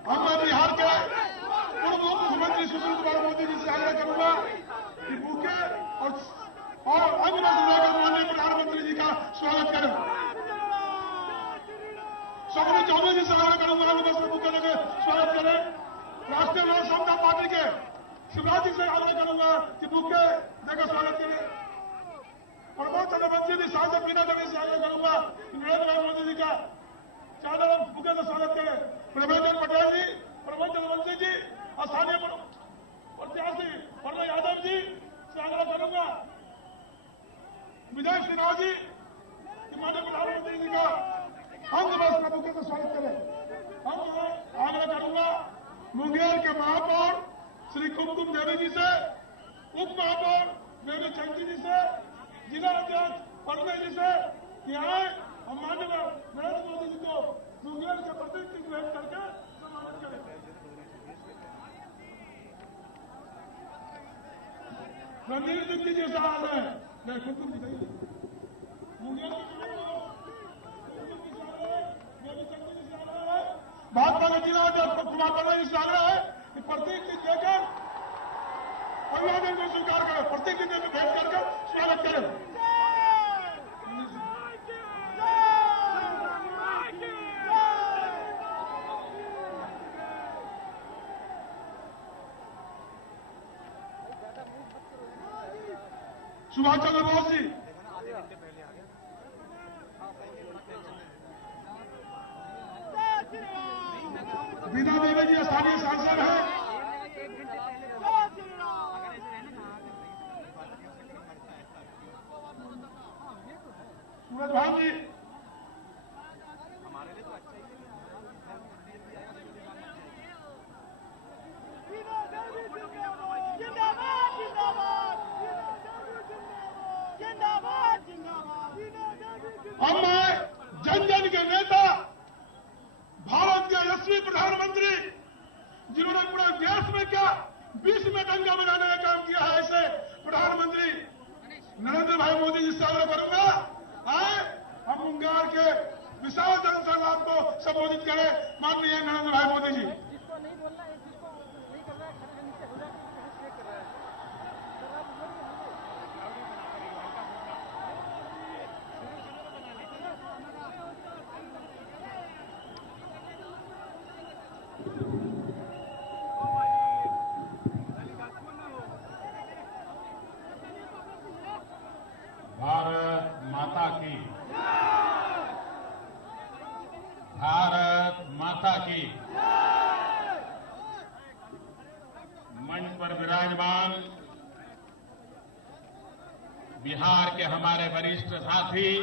हम मैं बिहार के पूर्व उप मुख्यमंत्री सुशील कुमार मोदी जी से आग्रह करूंगा कि भूखे और अन्य वस्तु लेकर माननीय प्रधानमंत्री जी का स्वागत करें। शकुनी चौधरी जी से आग्रह करूंगा अन्य वस्तु भूखे लेकर स्वागत करें। राष्ट्रीय लोक समता पार्टी के शिवराज जी से आग्रह करूंगा कि भूखे देकर स्वागत करें। प्रमोद चंद्र बंसी जी सांसद बीना देवी से आग्रह करूंगा कि नरेंद्र भाई मोदी जी का चादर भूखे से स्वागत करें। प्रभेंद्र पटेल जी, प्रमोद चंद्र बंसी जी और स्थानीय प्रत्याशी प्रमोद यादव जी से आग्रह करूंगा विजय सिन्हा जी कि माननीय प्रधानमंत्री जी का अंग वस्त्र भूखे से स्वागत करें। हम आग्रह करूंगा मुंगेर के महापौर श्री कुमकुम देवी जी से, उप महापौर देवी चंदी जी से, जिला अध्यक्ष परमे जी से कि आए हम माननीय नरेंद्र मोदी जी को मुंगेर के प्रतीक की भेंट करके सम्मानित करें। रणधीर जुक्ति जी से आ रहे हैं, नहीं कुमकुम जी नहीं, मुंगेर भाजपा के जिला अध्यक्ष कुमार परमे जी से आ रहा है कि प्रतीक की देकर अभिवादन को स्वीकार करें, प्रतीक की देकर भेंट करके स्वागत करें। सुभाष चंद्र बोस जी, बीना देवी जी स्थानीय सांसद हैं। सूरज भान जी, हम जन जन के नेता, भारत के यशस्वी प्रधानमंत्री जिन्होंने पूरे देश में क्या विश्व में दंगा बनाने का काम किया है, ऐसे प्रधानमंत्री नरेंद्र भाई मोदी जी से आग्रह करूंगा आए हम मुंगेर के विशाल जनसभा को संबोधित करें। माननीय नरेंद्र भाई मोदी जी, भारत माता की, भारत माता की। मंच पर विराजमान बिहार के हमारे वरिष्ठ साथी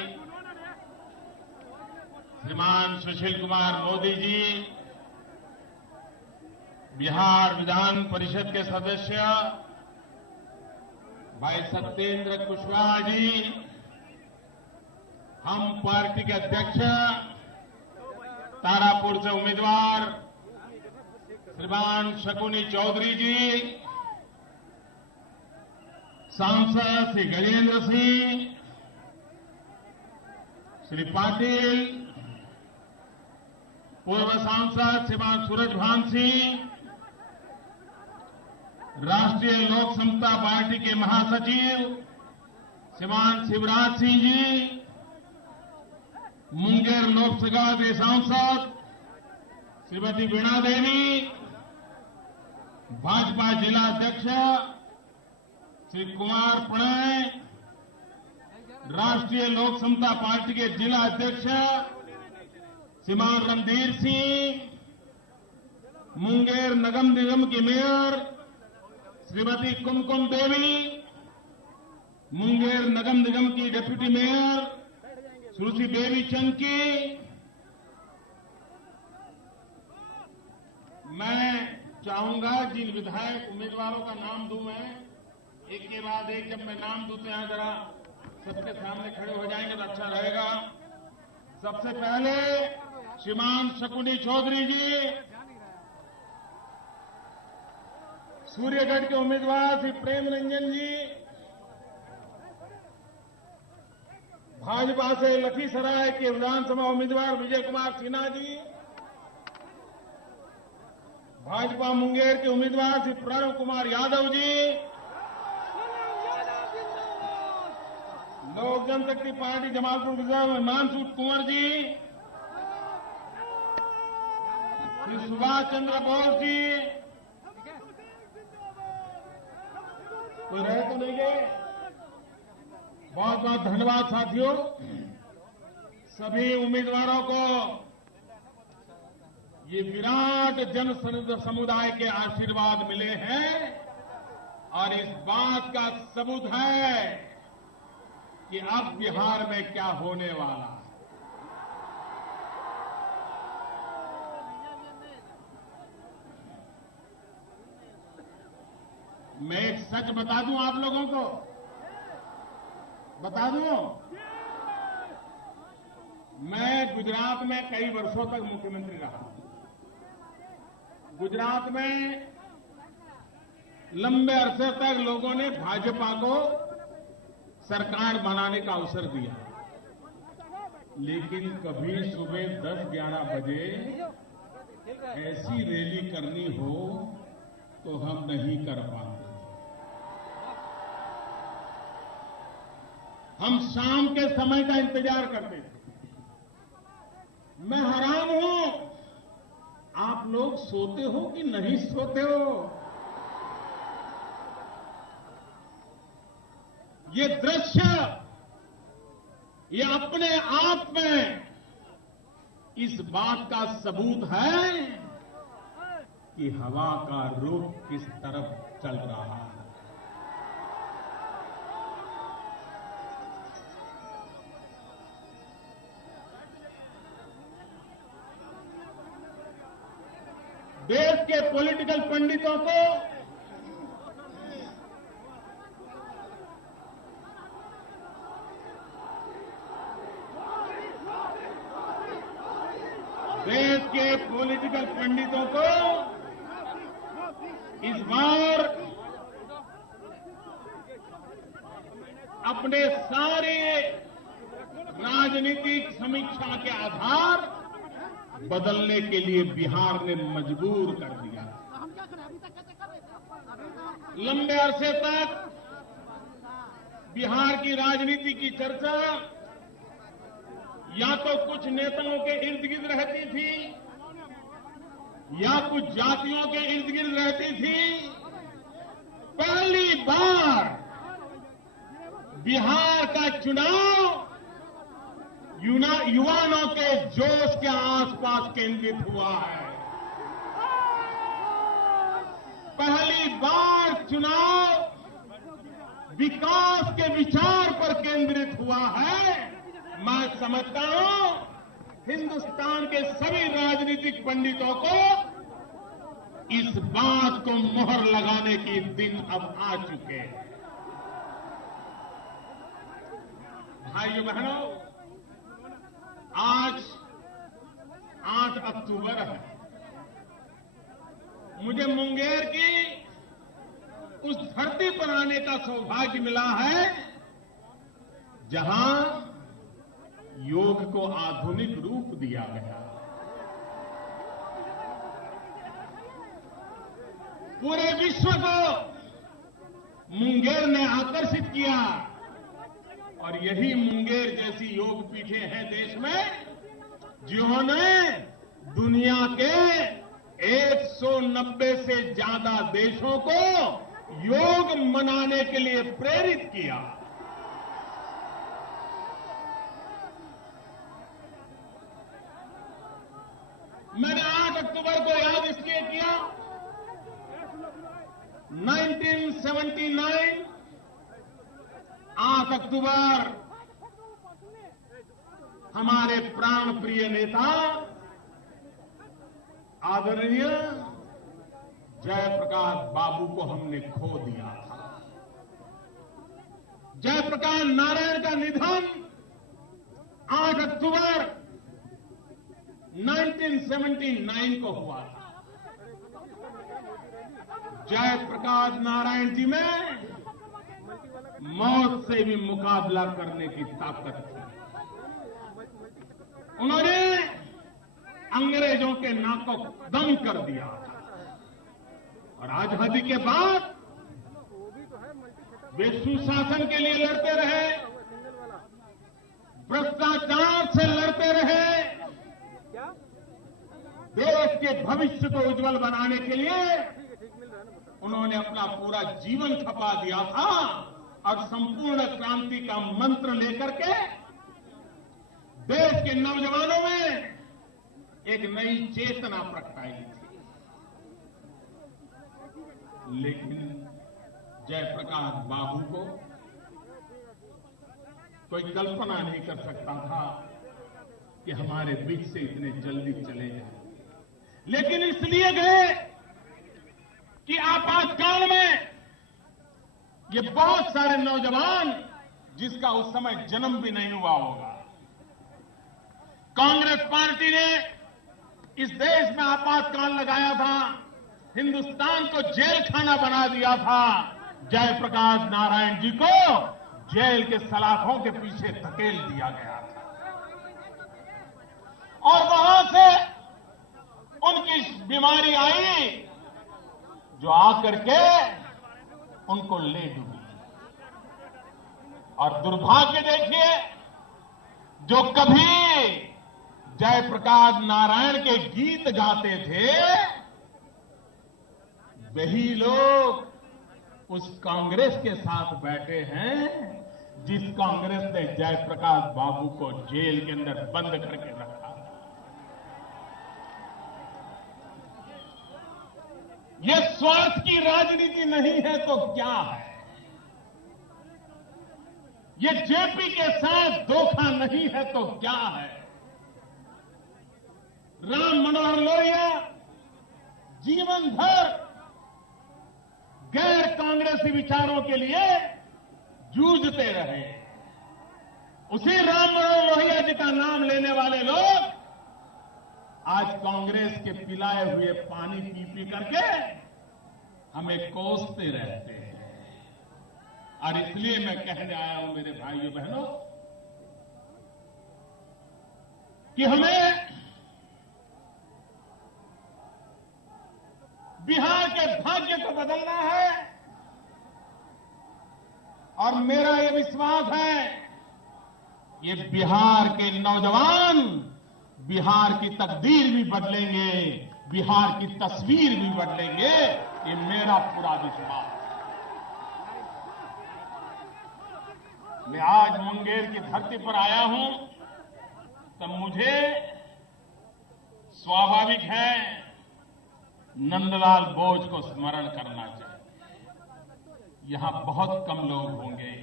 श्रीमान सुशील कुमार मोदी जी, बिहार विधान परिषद के सदस्य भाई सत्येंद्र कुशवाहा जी, हम पार्टी के अध्यक्ष तारापुर से उम्मीदवार श्रीमान शकुनी चौधरी जी, सांसद श्री गजेंद्र सिंह, श्री पाटिल, पूर्व सांसद श्रीमान सूरज भान सिंह, राष्ट्रीय लोक समता पार्टी के महासचिव श्रीमान शिवराज सिंह जी, मुंगेर लोकसभा के सांसद श्रीमती वीणा देवी, भाजपा जिला अध्यक्ष श्री कुमार प्रणय, राष्ट्रीय लोक समता पार्टी के जिला अध्यक्ष श्रीमान रणधीर सिंह, मुंगेर नगर निगम की मेयर श्रीमती कुमकुम देवी, मुंगेर नगर निगम की डिप्टी मेयर सुश्री बेबी चंकी। मैं चाहूंगा जिन विधायक उम्मीदवारों का नाम दूं मैं एक के बाद एक, जब मैं नाम दूं तो यहां जरा सबके सामने खड़े हो जाएंगे तो अच्छा रहेगा। सबसे पहले श्रीमान शकुनी चौधरी जी, सूर्यगढ़ के उम्मीदवार श्री प्रेम रंजन जी, भाजपा से लखीसराय के विधानसभा उम्मीदवार विजय कुमार सिन्हा जी, भाजपा मुंगेर के उम्मीदवार श्री प्रणव कुमार यादव जी, लोक जनशक्ति पार्टी जमालपुर रिजर्व हिमांशु कुंवर जी, श्री सुभाष चंद्र बोस जी, कोई रहे तो नहीं गए। बहुत बहुत धन्यवाद साथियों। सभी उम्मीदवारों को ये विराट जन समुदाय के आशीर्वाद मिले हैं और इस बात का सबूत है कि अब बिहार में क्या होने वाला है। मैं एक सच बता दूं आप लोगों को, बता दूं, मैं गुजरात में कई वर्षों तक मुख्यमंत्री रहा। गुजरात में लंबे अरसे तक लोगों ने भाजपा को सरकार बनाने का अवसर दिया, लेकिन कभी सुबह 10-11 बजे ऐसी रैली करनी हो तो हम नहीं कर पाते। हम शाम के समय का इंतजार करते थे। मैं हैरान हूं, आप लोग सोते हो कि नहीं सोते हो? ये दृश्य, ये अपने आप में इस बात का सबूत है कि हवा का रुख किस तरफ चल रहा है। देश के पॉलिटिकल पंडितों को इस बार अपने सारे राजनीतिक समीक्षा के आधार बदलने के लिए बिहार ने मजबूर कर दिया। लंबे अरसे तक बिहार की राजनीति की चर्चा या तो कुछ नेताओं के इर्द गिर्द रहती थी या कुछ जातियों के इर्द गिर्द रहती थी। पहली बार बिहार का चुनाव युवाओं के जोश के आसपास केंद्रित हुआ है। पहली बार चुनाव विकास के विचार पर केंद्रित हुआ है। मैं समझता हूं हिंदुस्तान के सभी राजनीतिक पंडितों को इस बात को मोहर लगाने के दिन अब आ चुके हैं। भाइयों बहनों, आज 8 अक्टूबर है। मुझे मुंगेर की उस धरती पर आने का सौभाग्य मिला है जहां योग को आधुनिक रूप दिया गया। पूरे विश्व को मुंगेर ने आकर्षित किया और यही मुंगेर जैसी योग पीठें हैं देश में जिन्होंने दुनिया के 190 से ज्यादा देशों को योग मनाने के लिए प्रेरित किया। मैंने 8 अक्टूबर को याद इसलिए किया, 1979 8 अक्टूबर हमारे प्राण प्रिय नेता आदरणीय जयप्रकाश बाबू को हमने खो दिया था। जयप्रकाश नारायण का निधन 8 अक्टूबर 1979 को हुआ था। जयप्रकाश नारायण जी में मौत से भी मुकाबला करने की ताकत थी। उन्होंने अंग्रेजों के नाक को दम कर दिया था। और आजादी के बाद वे सुशासन के लिए लड़ते रहे, भ्रष्टाचार से लड़ते रहे, देश के भविष्य को उज्जवल बनाने के लिए उन्होंने अपना पूरा जीवन खपा दिया था और संपूर्ण क्रांति का मंत्र लेकर के देश के नौजवानों में एक नई चेतना प्रगटाई थी। लेकिन जयप्रकाश बाबू को कोई कल्पना नहीं कर सकता था कि हमारे बीच से इतने जल्दी चले जाए। लेकिन इसलिए गए कि आपातकाल में ये बहुत सारे नौजवान जिसका उस समय जन्म भी नहीं हुआ होगा, कांग्रेस पार्टी ने इस देश में आपातकाल लगाया था, हिंदुस्तान को जेल खाना बना दिया था। जयप्रकाश नारायण जी को जेल के सलाखों के पीछे धकेल दिया गया था और वहां से उनकी बीमारी आई जो आकर के उनको ले डूबी। और दुर्भाग्य देखिए, जो कभी जयप्रकाश नारायण के गीत गाते थे वही लोग उस कांग्रेस के साथ बैठे हैं जिस कांग्रेस ने जयप्रकाश बाबू को जेल के अंदर बंद करके रखा। ये स्वार्थ की राजनीति नहीं है तो क्या है? ये जेपी के साथ धोखा नहीं है तो क्या है? राम मनोहर लोहिया जीवन भर गैर कांग्रेसी विचारों के लिए जूझते रहे। उसी राम मनोहर लोहिया जी का नाम लेने वाले लोग आज कांग्रेस के पिलाए हुए पानी पी पी करके हमें कोसते रहते हैं। और इसलिए मैं कहने आया हूं मेरे भाइयों बहनों कि हमें बिहार के भाग्य को बदलना है। और मेरा ये विश्वास है ये बिहार के नौजवान बिहार की तकदीर भी बदलेंगे, बिहार की तस्वीर भी बदलेंगे, ये मेरा पूरा विश्वास है। मैं आज मुंगेर की धरती पर आया हूं तो मुझे स्वाभाविक है नंदलाल बोस को स्मरण करना चाहिए। यहां बहुत कम लोग होंगे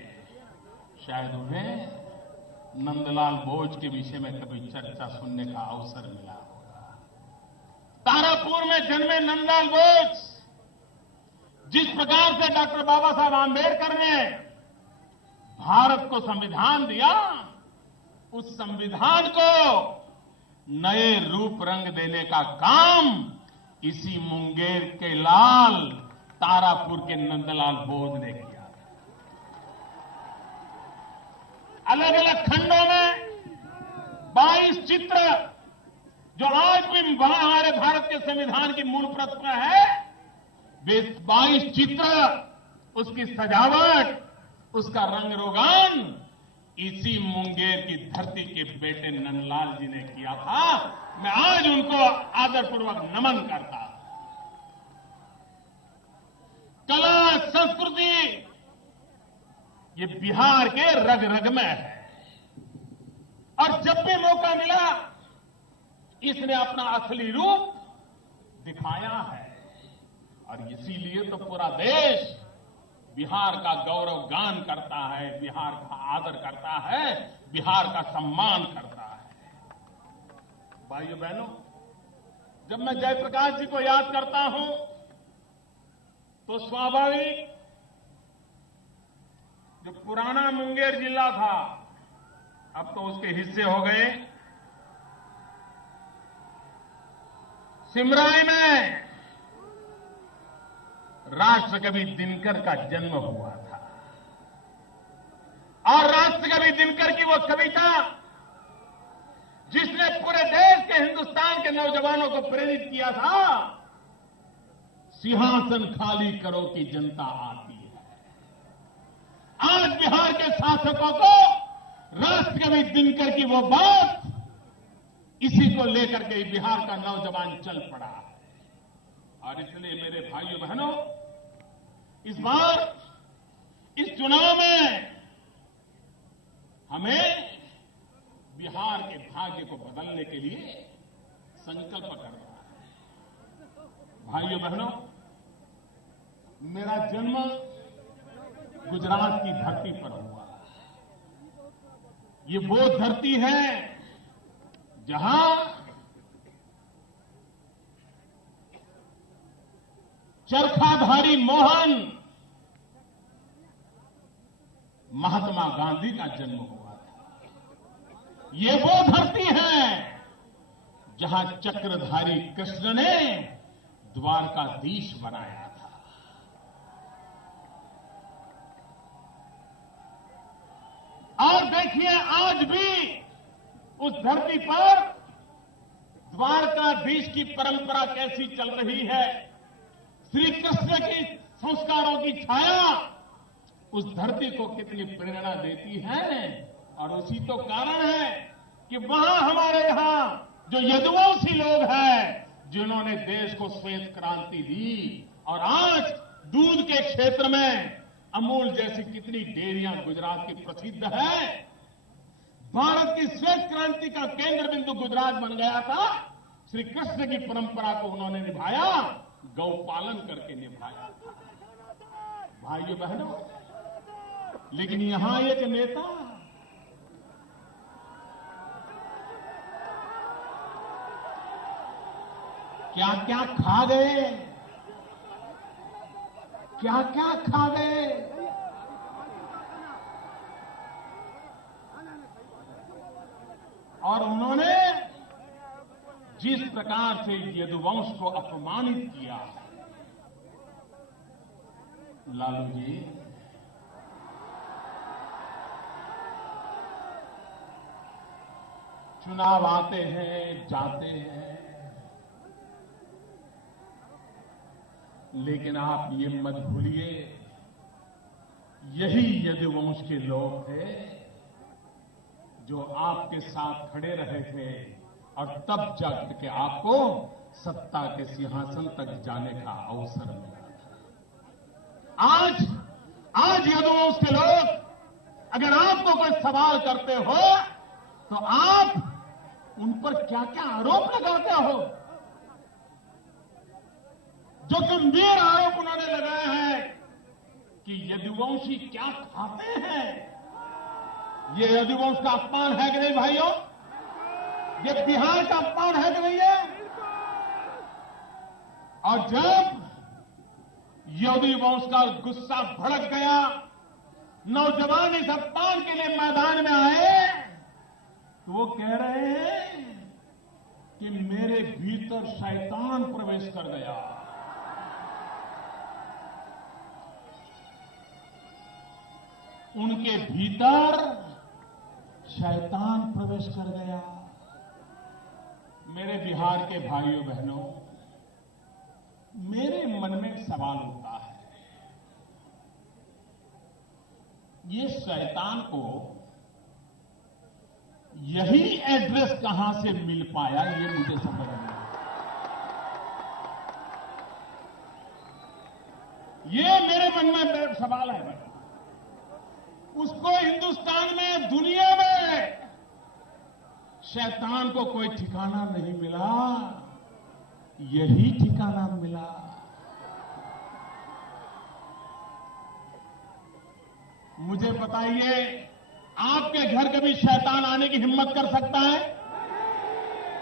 शायद उन्हें नंदलाल बोस के विषय में कभी चर्चा सुनने का अवसर मिला होगा। तारापुर में जन्मे नंदलाल बोस, जिस प्रकार से डॉक्टर बाबा साहब आंबेडकर ने भारत को संविधान दिया, उस संविधान को नए रूप रंग देने का काम इसी मुंगेर के लाल तारापुर के नंदलाल बोस ने किया। अलग अलग खंडों में 22 चित्र जो आज भी हमारे भारत के संविधान की मूल प्रत पर है, वे 22 चित्र, उसकी सजावट, उसका रंग रोगान इसी मुंगेर की धरती के बेटे नंदलाल जी ने किया था। मैं आज उनको आदरपूर्वक नमन करता हूं। कला संस्कृति ये बिहार के रग रग में है और जब भी मौका मिला इसने अपना असली रूप दिखाया है। और इसीलिए तो पूरा देश बिहार का गौरव गान करता है, बिहार का आदर करता है, बिहार का सम्मान करता है। भाइयों बहनों, जब मैं जयप्रकाश जी को याद करता हूं तो स्वाभाविक जो पुराना मुंगेर जिला था अब तो उसके हिस्से हो गए। सिमराई में राष्ट्रकवि दिनकर का जन्म हुआ था और राष्ट्रकवि दिनकर की वो कविता जिसने पूरे देश के हिंदुस्तान के नौजवानों को प्रेरित किया था, सिंहासन खाली करो कि जनता आती है। आज बिहार के शासकों को राष्ट्रकवि दिनकर की वो बात, इसी को लेकर के बिहार का नौजवान चल पड़ा है। और इसलिए मेरे भाइयों बहनों, इस बार इस चुनाव में हमें बिहार के भाग्य को बदलने के लिए संकल्प करना है। भाइयों बहनों, मेरा जन्म गुजरात की धरती पर हुआ। ये वो धरती है जहां चरखाधारी मोहन महात्मा गांधी का जन्म हुआ था। ये वो धरती है जहां चक्रधारी कृष्ण ने द्वारकाधीश बनाया था। और देखिए, आज भी उस धरती पर द्वारकाधीश की परंपरा कैसी चल रही है। श्री कृष्ण की संस्कारों की छाया उस धरती को कितनी प्रेरणा देती है। और उसी तो कारण है कि वहां हमारे यहां जो यदुवंशी लोग हैं, जिन्होंने देश को श्वेत क्रांति दी, और आज दूध के क्षेत्र में अमूल जैसी कितनी डेयरियां गुजरात की प्रसिद्ध है। भारत की श्वेत क्रांति का केंद्र बिंदु गुजरात बन गया था। श्री कृष्ण की परंपरा को उन्होंने निभाया, गौपालन करके निभाया था। भाइयों बहनों, लेकिन यहां एक नेता क्या क्या खा गए, क्या क्या खा गए। और उन्होंने जिस प्रकार से यदुवंश को अपमानित किया, लालू जी, चुनाव आते हैं जाते हैं, लेकिन आप ये मत भूलिए, यही यदुवंश के लोग थे जो आपके साथ खड़े रहे थे, और तब जाकर के आपको सत्ता के सिंहासन तक जाने का अवसर मिला था। आज यदुवंश के लोग अगर आपको कोई सवाल करते हो तो आप उन पर क्या क्या आरोप लगाते हो। जो गंभीर आरोप उन्होंने लगाए हैं कि यदुवंशी क्या खाते हैं, ये यदुवंश का अपमान है कि नहीं भाइयों? ये बिहार का अपमान है कि नहीं है? और जब यदुवंश का गुस्सा भड़क गया, नौजवान इस अपमान के लिए मैदान में आए, तो वो कह रहे हैं कि मेरे भीतर शैतान प्रवेश कर गया। उनके भीतर शैतान प्रवेश कर गया। मेरे बिहार के भाइयों बहनों, मेरे मन में एक सवाल होता है, ये शैतान को यही एड्रेस कहां से मिल पाया, ये मुझे समझ नहीं आया। ये मेरे मन में सवाल है। उसको हिंदुस्तान में, दुनिया में शैतान को कोई ठिकाना नहीं मिला, यही ठिकाना मिला। मुझे बताइए, आपके घर कभी शैतान आने की हिम्मत कर सकता है?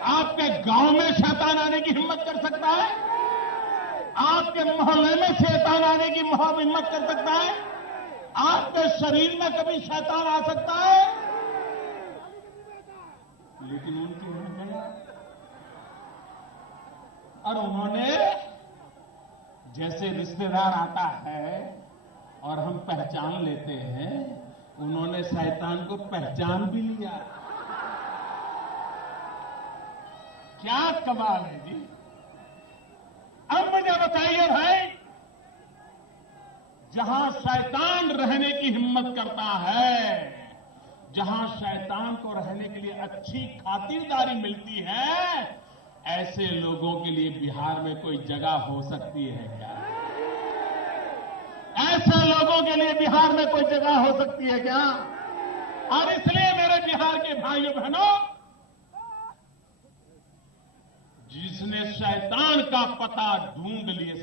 आपके गांव में शैतान आने की हिम्मत कर सकता है? आपके मोहल्ले में शैतान आने की हिम्मत कर सकता है? आपके शरीर में कभी शैतान आ सकता है? लेकिन उनकी उन्होंने, और उन्होंने, जैसे रिश्तेदार आता है और हम पहचान लेते हैं, उन्होंने शैतान को पहचान भी लिया। क्या कमाल है जी। अब मुझे चाहिए भाई, जहां शैतान रहने की हिम्मत करता है, जहां शैतान को रहने के लिए अच्छी खातिरदारी मिलती है, ऐसे लोगों के लिए बिहार में कोई जगह हो सकती है क्या? ऐसे लोगों के लिए बिहार में कोई जगह हो सकती है क्या? और इसलिए मेरे बिहार के भाइयों बहनों, जिसने शैतान का पता ढूंढ लिया,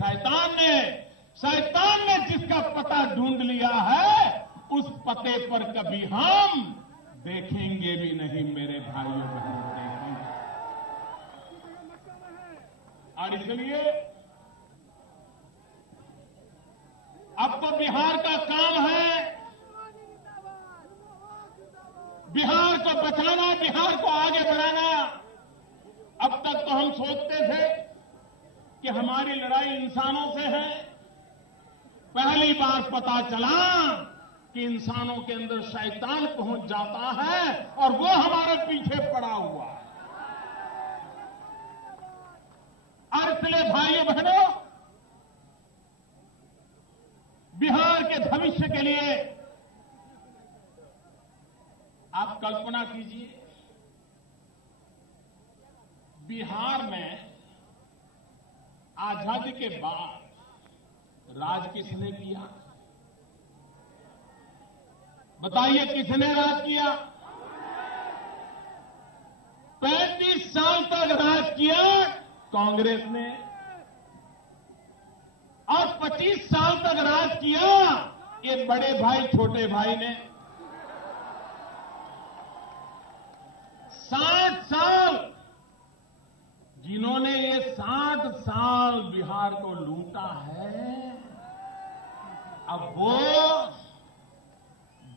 शैतान ने जिसका पता ढूंढ लिया है, उस पते पर कभी हम देखेंगे भी नहीं मेरे भाइयों बहनों, देखेंगे। और इसलिए अब तो बिहार का काम है, बिहार को बचाना, बिहार को आगे बढ़ाना। अब तक तो हम सोचते थे कि हमारी लड़ाई इंसानों से है। पहली बार पता चला कि इंसानों के अंदर शैतान पहुंच जाता है और वो हमारे पीछे पड़ा हुआ है। और इसलिए भाइयों बहनों, बिहार के भविष्य के लिए आप कल्पना कीजिए, बिहार में आजादी के बाद राज किसने किया? बताइए, किसने राज किया? 35 साल तक राज किया कांग्रेस ने, और 25 साल तक राज किया ये बड़े भाई छोटे भाई ने। 60 साल जिन्होंने ये 60 साल बिहार को लूटा है, अब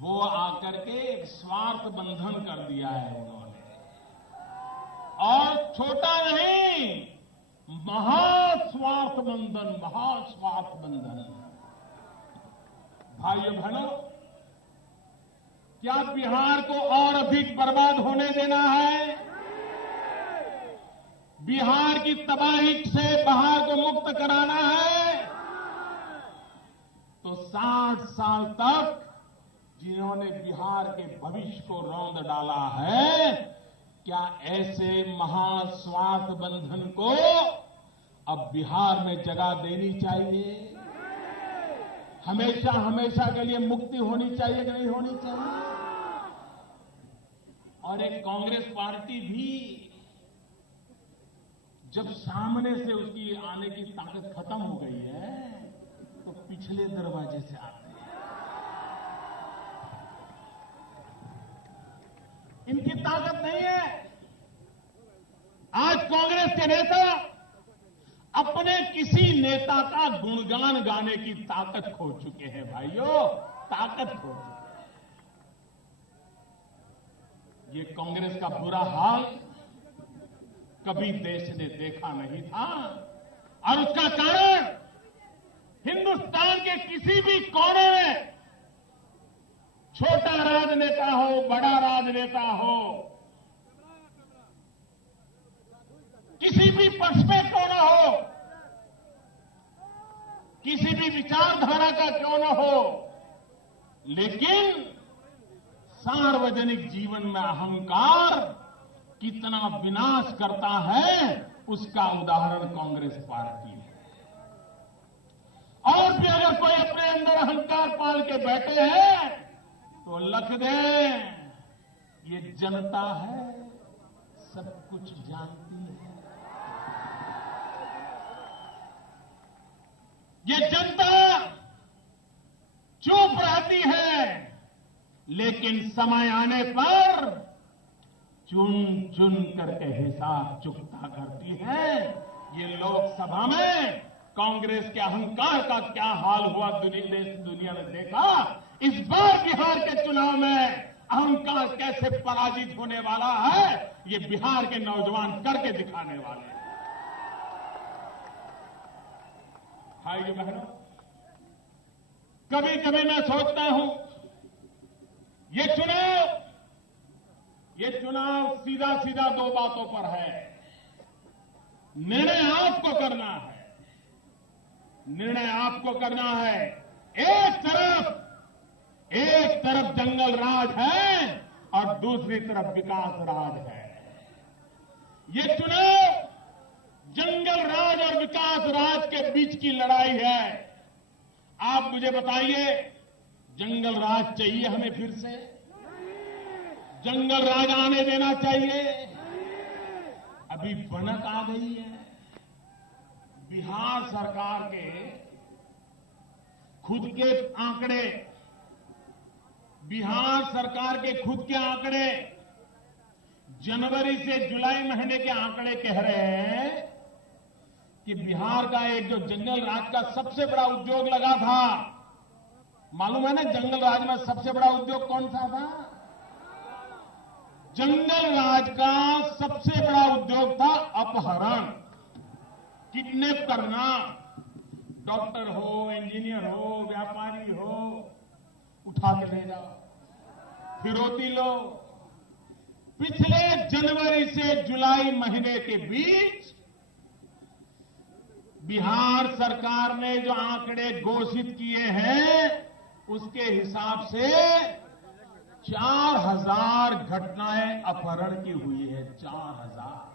वो आकर के एक स्वार्थ बंधन कर दिया है उन्होंने, और छोटा नहीं, महास्वार्थ बंधन, महास्वार्थ बंधन। भाइयों बहनों, क्या बिहार को और अधिक बर्बाद होने देना है? बिहार की तबाही से बिहार को मुक्त कराना है? तो 60 साल तक जिन्होंने बिहार के भविष्य को रौंद डाला है, क्या ऐसे महास्वार्थ बंधन को अब बिहार में जगह देनी चाहिए? हमेशा हमेशा के लिए मुक्ति होनी चाहिए कि नहीं होनी चाहिए? और एक कांग्रेस पार्टी भी जब सामने से उसकी आने की ताकत खत्म हो गई है, तो पिछले दरवाजे से आते हैं। इनकी ताकत नहीं है। आज कांग्रेस के नेता अपने किसी नेता का गुणगान गाने की ताकत खो चुके हैं भाइयों, ताकत खो चुके हैं। ये कांग्रेस का बुरा हाल कभी देश ने देखा नहीं था, और उसका कारण हिंदुस्तान के किसी भी कोने में, छोटा राजनेता हो, बड़ा राजनेता हो, किसी भी पक्ष में क्यों न हो, किसी भी विचारधारा का क्यों न हो, लेकिन सार्वजनिक जीवन में अहंकार कितना विनाश करता है, उसका उदाहरण कांग्रेस पार्टी है। और भी अगर कोई अपने अंदर अहंकार पाल के बैठे हैं तो लख दें, ये जनता है, सब कुछ जानती है। ये जनता चुप रहती है, लेकिन समय आने पर चुन चुन करके हिसाब चुकता करती है। ये लोकसभा में कांग्रेस के अहंकार का क्या हाल हुआ देश दुनिया ने देखा। इस बार बिहार के चुनाव में अहंकार कैसे पराजित होने वाला है, ये बिहार के नौजवान करके दिखाने वाले हैं। भाइयों बहनों, कभी कभी मैं सोचता हूं, ये चुनाव सीधा सीधा दो बातों पर है। निर्णय आपको करना है, निर्णय आपको करना है। एक तरफ जंगल राज है और दूसरी तरफ विकास राज है। ये चुनाव जंगल राज और विकास राज के बीच की लड़ाई है। आप मुझे बताइए, जंगल राज चाहिए हमें फिर से? जंगल राज आने देना चाहिए? अभी भनक आ गई है। बिहार सरकार के खुद के आंकड़े, बिहार सरकार के खुद के आंकड़े जनवरी से जुलाई महीने के आंकड़े कह रहे हैं कि बिहार का एक जो जंगल राज का सबसे बड़ा उद्योग लगा था, मालूम है ना जंगल राज में सबसे बड़ा उद्योग कौन सा था? जंगल राज का सबसे बड़ा उद्योग था अपहरण, किडनैप करना। डॉक्टर हो, इंजीनियर हो, व्यापारी हो, उठा के ले जाओ, फिरौती लो। पिछले जनवरी से जुलाई महीने के बीच बिहार सरकार ने जो आंकड़े घोषित किए हैं उसके हिसाब से 4000 घटनाएं अपहरण की हुई है। 4000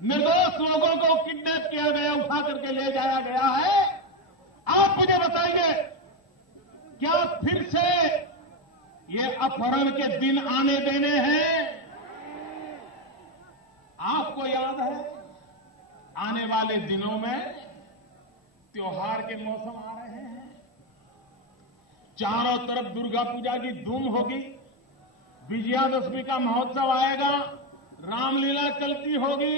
निर्दोष लोगों को किडनैप किया गया, उठा करके ले जाया गया है। आप मुझे बताइए, क्या फिर से ये अपहरण के दिन आने देने हैं? आपको याद है, आने वाले दिनों में त्योहार के मौसम आ रहे हैं, चारों तरफ दुर्गा पूजा की धूम होगी, विजयादशमी का महोत्सव आएगा, रामलीला चलती होगी।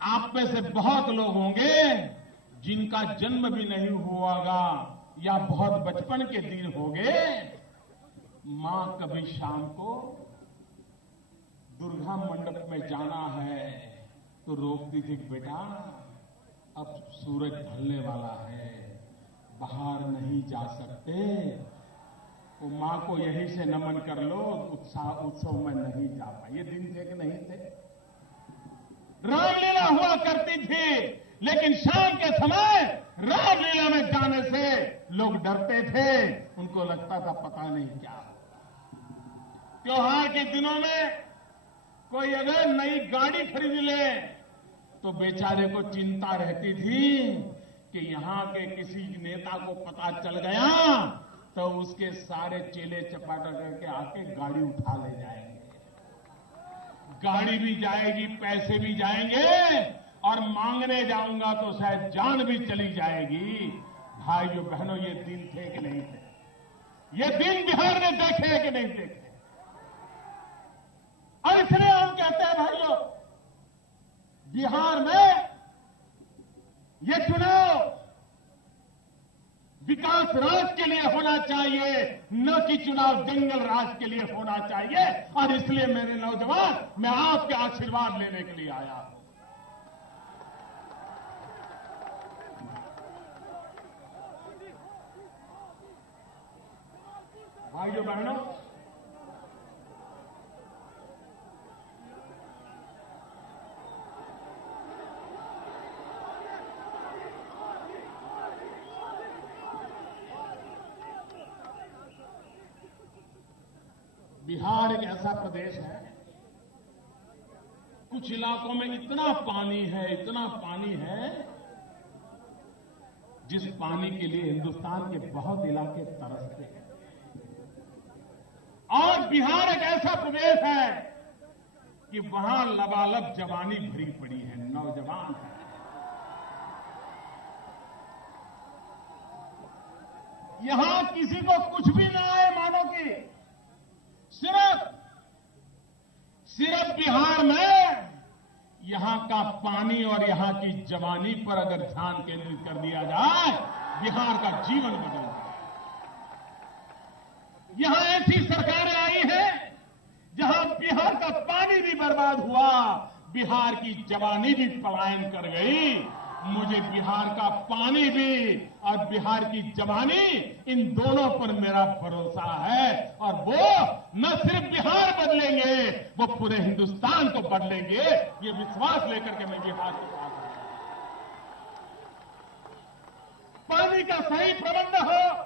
आप में से बहुत लोग होंगे जिनका जन्म भी नहीं हुआगा या बहुत बचपन के दिन होंगे। मां कभी शाम को दुर्गा मंडप में जाना है तो रोकती थी, बेटा अब सूरज ढलने वाला है, बाहर नहीं जा सकते, तो मां को यहीं से नमन कर लो, उत्सव में नहीं जा पाए। ये दिन थे कि नहीं थे? रामलीला हुआ करती थी, लेकिन शाम के समय रामलीला में जाने से लोग डरते थे, उनको लगता था पता नहीं क्या। त्योहार के दिनों में कोई अगर नई गाड़ी खरीद ले तो बेचारे को चिंता रहती थी कि यहां के किसी नेता को पता चल गया तो उसके सारे चेले चपाटा करके आके गाड़ी उठा ले जाएंगे। गाड़ी भी जाएगी, पैसे भी जाएंगे, और मांगने जाऊंगा तो शायद जान भी चली जाएगी। भाइयों बहनों, ये दिन थे कि नहीं थे? ये दिन बिहार ने देखे कि नहीं देखे? और इसलिए हम कहते हैं भाइयों, बिहार में ये चुनाव विकास राज के लिए होना चाहिए, न कि चुनाव जंगल राज के लिए होना चाहिए। और इसलिए मेरे नौजवान, मैं आपके आशीर्वाद लेने के लिए आया हूं। भाइयों बहनों, बिहार एक ऐसा प्रदेश है, कुछ इलाकों में इतना पानी है, इतना पानी है, जिस पानी के लिए हिंदुस्तान के बहुत इलाके तरसते हैं। और बिहार एक ऐसा प्रदेश है कि वहां लबालब जवानी भरी पड़ी है, नौजवान है। यहां किसी को कुछ भी ना आए, मानो कि सिर्फ बिहार में यहां का पानी और यहां की जवानी पर अगर ध्यान केंद्रित कर दिया जाए, बिहार का जीवन बदल जाए। यहां ऐसी सरकारें आई हैं जहां बिहार का पानी भी बर्बाद हुआ, बिहार की जवानी भी पलायन कर गई। मुझे बिहार का पानी भी और बिहार की जवानी, इन दोनों पर मेरा भरोसा है। और वो न सिर्फ बिहार बदलेंगे, वो पूरे हिंदुस्तान को बदलेंगे। ये विश्वास लेकर के मैं बिहार के साथ हूं। जवानी का सही प्रबंध हो,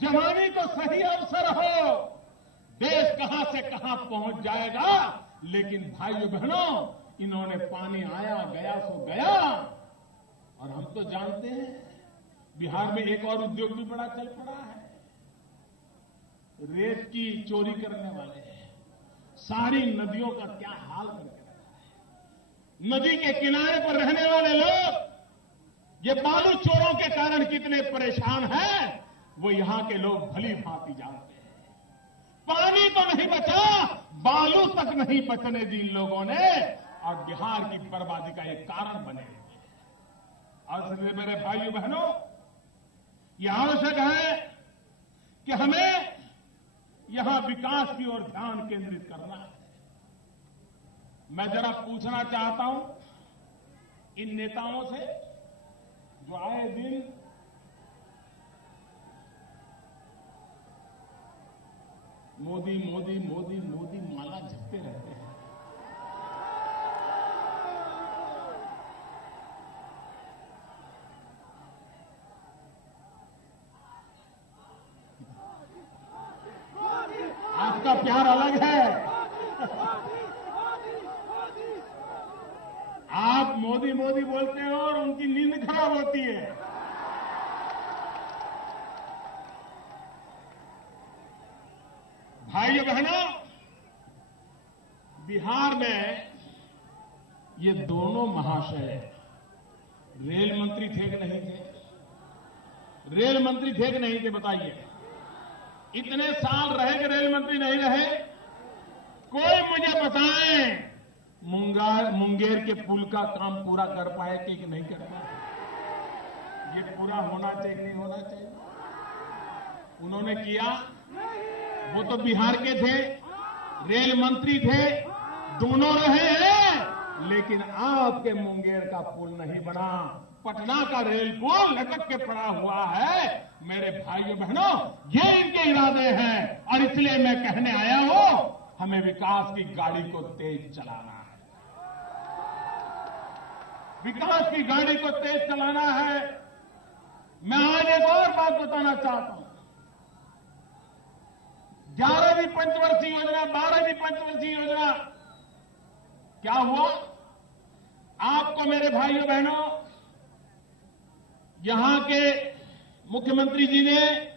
जवानी को सही अवसर हो, देश कहां से कहां पहुंच जाएगा। लेकिन भाइयों बहनों, इन्होंने पानी आया गया सो गया। और हम तो जानते हैं बिहार में एक और उद्योग भी बड़ा चल पड़ा है, रेत की चोरी करने वाले। सारी नदियों का क्या हाल करके रखा है। नदी के किनारे पर रहने वाले लोग ये बालू चोरों के कारण कितने परेशान हैं, वो यहां के लोग भली भांति जानते हैं। पानी तो नहीं बचा, बालू तक नहीं बचने दी इन लोगों ने, और बिहार की बर्बादी का एक कारण बने। और इसलिए मेरे भाइयों बहनों, यह आवश्यक है कि हमें यहां विकास की ओर ध्यान केंद्रित करना है। मैं जरा पूछना चाहता हूं इन नेताओं से जो आए दिन मोदी मोदी मोदी मोदी माला जपते रहते हैं। आपका प्यार अलग है। आप मोदी मोदी बोलते हो और उनकी नींद खराब होती है। भाइयों बहनों, बिहार में ये दोनों महाशय रेल मंत्री थे कि नहीं थे? रेल मंत्री थे कि नहीं थे, बताइए। इतने साल रहे कि रेल मंत्री नहीं रहे? कोई मुझे बताएं, मुंगेर के पुल का काम पूरा कर पाए कि नहीं कर पाए? ये पूरा होना चाहिए, नहीं होना चाहिए? उन्होंने किया। वो तो बिहार के थे, रेल मंत्री थे, दोनों रहे हैं, लेकिन आपके मुंगेर का पुल नहीं बना। पटना का रेल पुल लटक के पड़ा हुआ है। मेरे भाइयों बहनों, ये इनके इरादे हैं, और इसलिए मैं कहने आया हूं, हमें विकास की गाड़ी को तेज चलाना है। विकास की गाड़ी को तेज चलाना है। मैं आज एक और बात बताना चाहता हूं। 11वीं पंचवर्षीय योजना, 12वीं पंचवर्षीय योजना क्या हुआ? आपको मेरे भाइयों बहनों, यहां के मुख्यमंत्री जी ने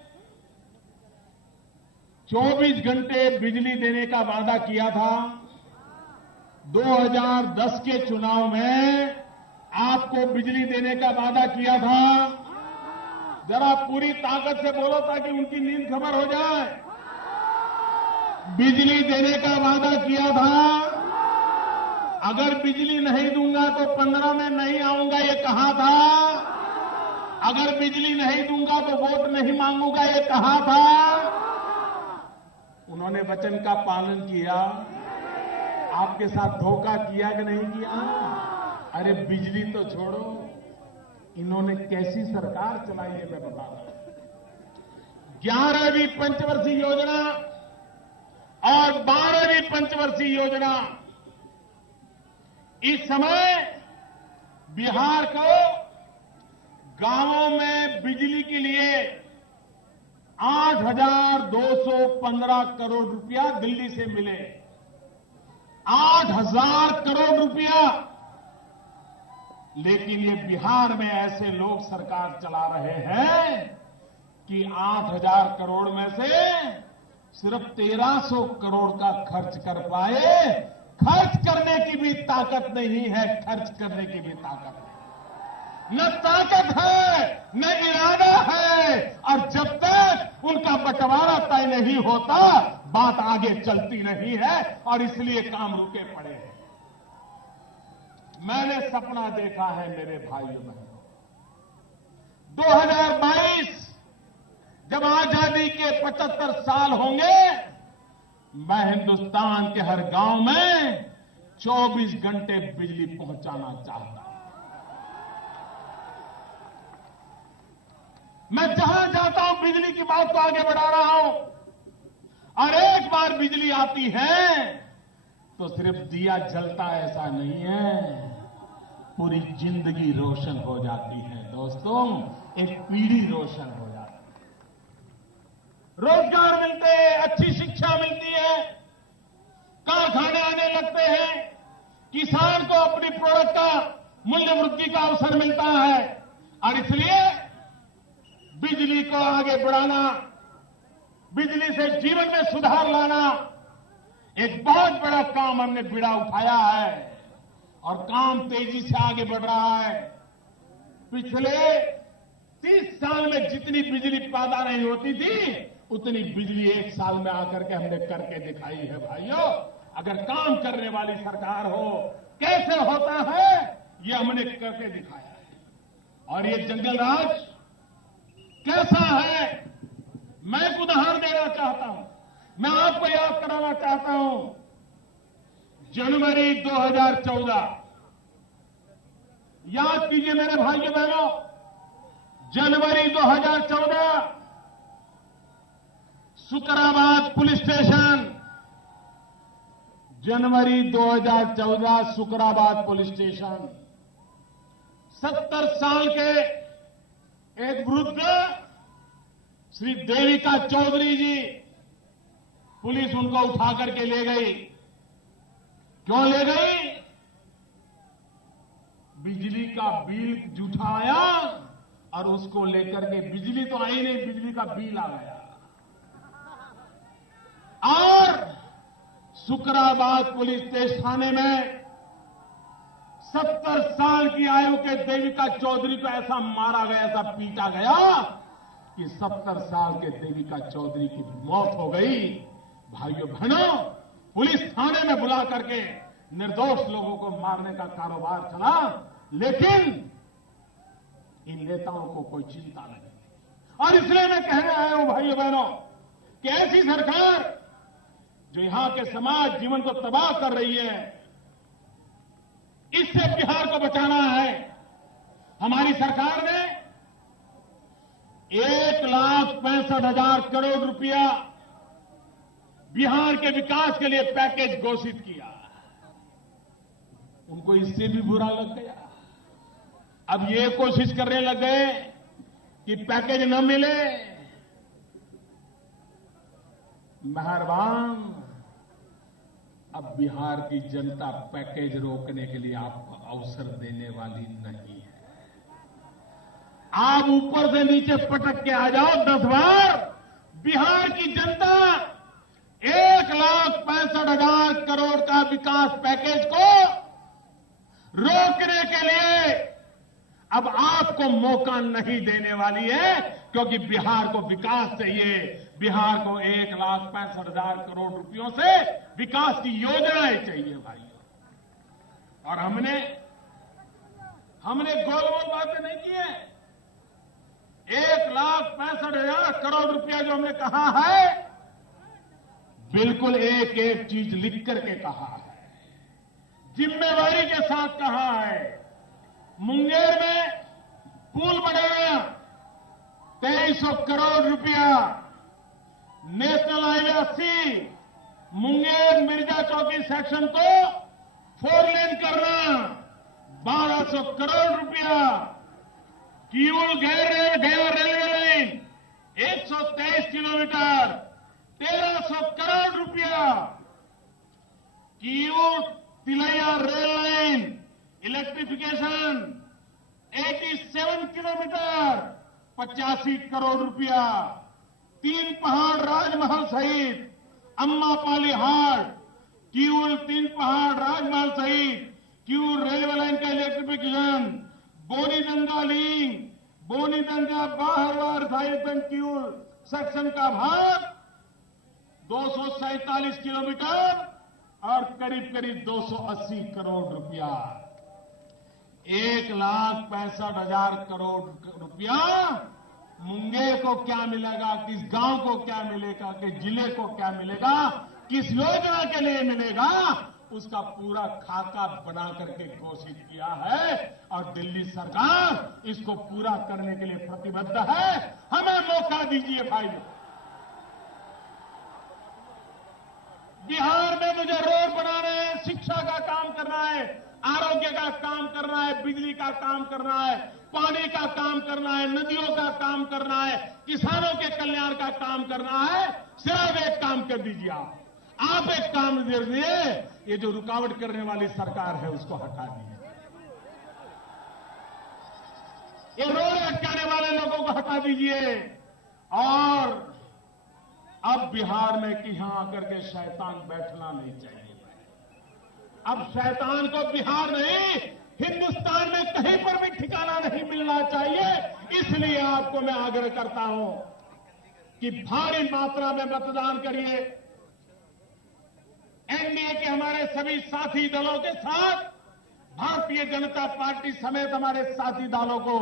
24 घंटे बिजली देने का वादा किया था। 2010 के चुनाव में आपको बिजली देने का वादा किया था। जरा पूरी ताकत से बोलो ताकि उनकी नींद खबर हो जाए। बिजली देने का वादा किया था। अगर बिजली नहीं दूंगा तो 15 में नहीं आऊंगा, ये कहा था। अगर बिजली नहीं दूंगा तो वोट नहीं मांगूंगा, ये कहा था। उन्होंने वचन का पालन किया। आपके साथ धोखा किया कि नहीं किया? अरे बिजली तो छोड़ो, इन्होंने कैसी सरकार चलाई है मैं बता रहा हूं। 11वीं पंचवर्षीय योजना और 12वीं पंचवर्षीय योजना, इस समय बिहार को गांवों में बिजली के लिए 8,215 करोड़ रुपया दिल्ली से मिले। 8,000 करोड़ रुपया। लेकिन ये बिहार में ऐसे लोग सरकार चला रहे हैं कि 8,000 करोड़ में से सिर्फ 1,300 करोड़ का खर्च कर पाए। खर्च करने की भी ताकत नहीं है, खर्च करने की भी ताकत नहीं। न ताकत है, न इरादा है, और जब तक उनका बंटवारा तय नहीं होता, बात आगे चलती नहीं है, और इसलिए काम रुके पड़े हैं। मैंने सपना देखा है मेरे भाइयों बहनों, 2022 जब आजादी के 75 साल होंगे, मैं हिंदुस्तान के हर गांव में 24 घंटे बिजली पहुंचाना चाहता हूं। मैं जहां जाता हूं बिजली की बात को आगे बढ़ा रहा हूं, और एक बार बिजली आती है तो सिर्फ दिया जलता ऐसा नहीं है, पूरी जिंदगी रोशन हो जाती है। दोस्तों, एक पीढ़ी रोशन हो जाती है, रोजगार मिलते हैं, अच्छी शिक्षा मिलती है, कारखाने आने लगते हैं, किसान को अपनी प्रोडक्ट का मूल्य वृद्धि का अवसर मिलता है। और इसलिए बिजली को आगे बढ़ाना, बिजली से जीवन में सुधार लाना एक बहुत बड़ा काम हमने बीड़ा उठाया है और काम तेजी से आगे बढ़ रहा है। पिछले 30 साल में जितनी बिजली पैदा नहीं होती थी, उतनी बिजली एक साल में आकर के हमने करके दिखाई है। भाइयों, अगर काम करने वाली सरकार हो, कैसे होता है ये हमने करके दिखाया है। और ये जंगल राज कैसा है, मैं एक उदाहरण देना चाहता हूं, मैं आपको याद कराना चाहता हूं। जनवरी 2014, याद कीजिए मेरे भाइयों बहनों, जनवरी 2014, सुकराबाद पुलिस स्टेशन, जनवरी 2014 सुकराबाद पुलिस स्टेशन, 70 साल के एक वृद्ध श्री देविका चौधरी जी, पुलिस उनको उठा करके ले गई। क्यों ले गई? बिजली का बिल जूठा आया और उसको लेकर के, बिजली तो आई नहीं, बिजली का बिल आ गया। और सुकराबाद पुलिस स्टेशन थाने में 70 साल की आयु के देविका चौधरी को ऐसा मारा गया, ऐसा पीटा गया कि 70 साल के देविका चौधरी की मौत हो गई। भाइयों बहनों, पुलिस थाने में बुला करके निर्दोष लोगों को मारने का कारोबार चला, लेकिन इन नेताओं को कोई चिंता नहीं। और इसलिए मैं कहने आया हूं भाइयों बहनों कि ऐसी सरकार जो यहां के समाज जीवन को तबाह कर रही है, इससे बिहार को बचाना है। हमारी सरकार ने 1,65,000 करोड़ रुपया बिहार के विकास के लिए पैकेज घोषित किया। उनको इससे भी बुरा लग गया। अब ये कोशिश करने लग गए कि पैकेज न मिले। मेहरबान, अब बिहार की जनता पैकेज रोकने के लिए आपको अवसर देने वाली नहीं है। आप ऊपर से नीचे पटक के आ जाओ 10 बार, बिहार की जनता 1,65,000 करोड़ का विकास पैकेज को रोकने के लिए अब आपको मौका नहीं देने वाली है, क्योंकि बिहार को विकास चाहिए। बिहार को 1,65,000 करोड़ रुपयों से विकास की योजनाएं चाहिए भाइयों। और हमने गोल गोल बातें नहीं की है। 1,65,000 करोड़ रुपया जो हमने कहा है, बिल्कुल एक एक चीज लिख करके कहा है, जिम्मेवारी के साथ कहा है। मुंगेर में पुल बनाया 2300 करोड़ रुपया, national highway 80 Munger Mirza Chowki section को 4 लेन करना 1200 करोड़ रुपया, किऊल गया रेलवे लाइन 123 किलोमीटर 1300 करोड़ रुपया, Kiul Tilaiya rail line electrification 87 kilometre 85 crore रुपया, 3 पहाड़ राजमहल सहित अम्मापाली हाट, किऊल 3 पहाड़ राजमहल सहित किऊल रेलवे लाइन का electrification, Bonidanga link, Bonidanga Barharwa Sahibganj Kiul section का भाग 247 किलोमीटर और करीब करीब 280 करोड़ रुपया। 1,65,000 करोड़ रुपया मुंगेर को क्या मिलेगा, किस गांव को क्या मिलेगा, किस जिले को क्या मिलेगा, किस योजना के लिए मिलेगा, उसका पूरा खाका बना करके घोषित किया है। और दिल्ली सरकार इसको पूरा करने के लिए प्रतिबद्ध है। हमें मौका दीजिए भाइयों। बिहार में मुझे रोड बनाना है, शिक्षा का काम करना है, आरोग्य का काम करना है, बिजली का काम करना है, पानी का काम करना है, नदियों का काम करना है, किसानों के कल्याण का काम करना है, सिर्फ एक काम कर दीजिए आप एक काम दे दिए, ये जो रुकावट करने वाली सरकार है उसको हटा दीजिए। ये रोड अटकाने वाले लोगों को हटा दीजिए। और अब बिहार में कि यहां आकर के शैतान बैठना नहीं चाहिए। अब शैतान को बिहार नहीं, हिंदुस्तान में कहीं पर भी ठिकाना नहीं मिलना चाहिए। इसलिए आपको मैं आग्रह करता हूं कि भारी मात्रा में मतदान करिए। एनडीए के हमारे सभी साथी दलों के साथ भारतीय जनता पार्टी समेत हमारे साथी दलों को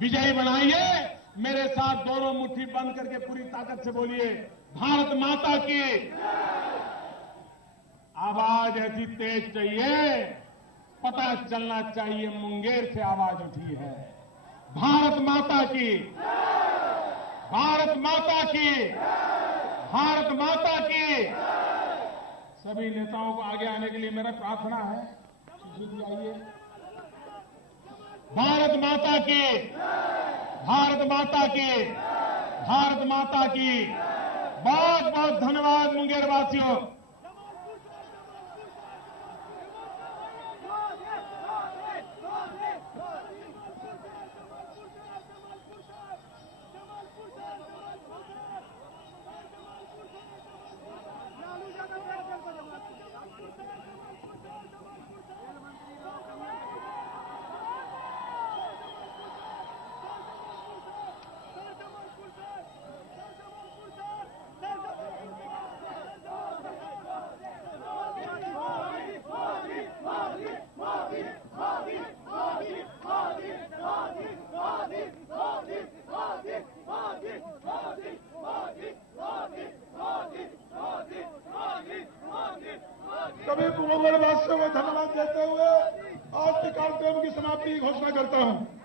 विजयी बनाइए। मेरे साथ दोनों मुट्ठी बंद करके पूरी ताकत से बोलिए, भारत माता की। आवाज ऐसी तेज चाहिए, पता चलना चाहिए मुंगेर से आवाज उठी है। भारत माता की, भारत माता की, भारत माता की। सभी नेताओं को आगे आने के लिए मेरा प्रार्थना है, आइए। भारत माता की, भारत माता की, भारत माता की। बहुत बहुत धन्यवाद मुंगेर वासियों। सभी मुंगेर वासियों को धन्यवाद देते हुए आज के कार्यक्रम की समाप्ति की घोषणा करता हूं।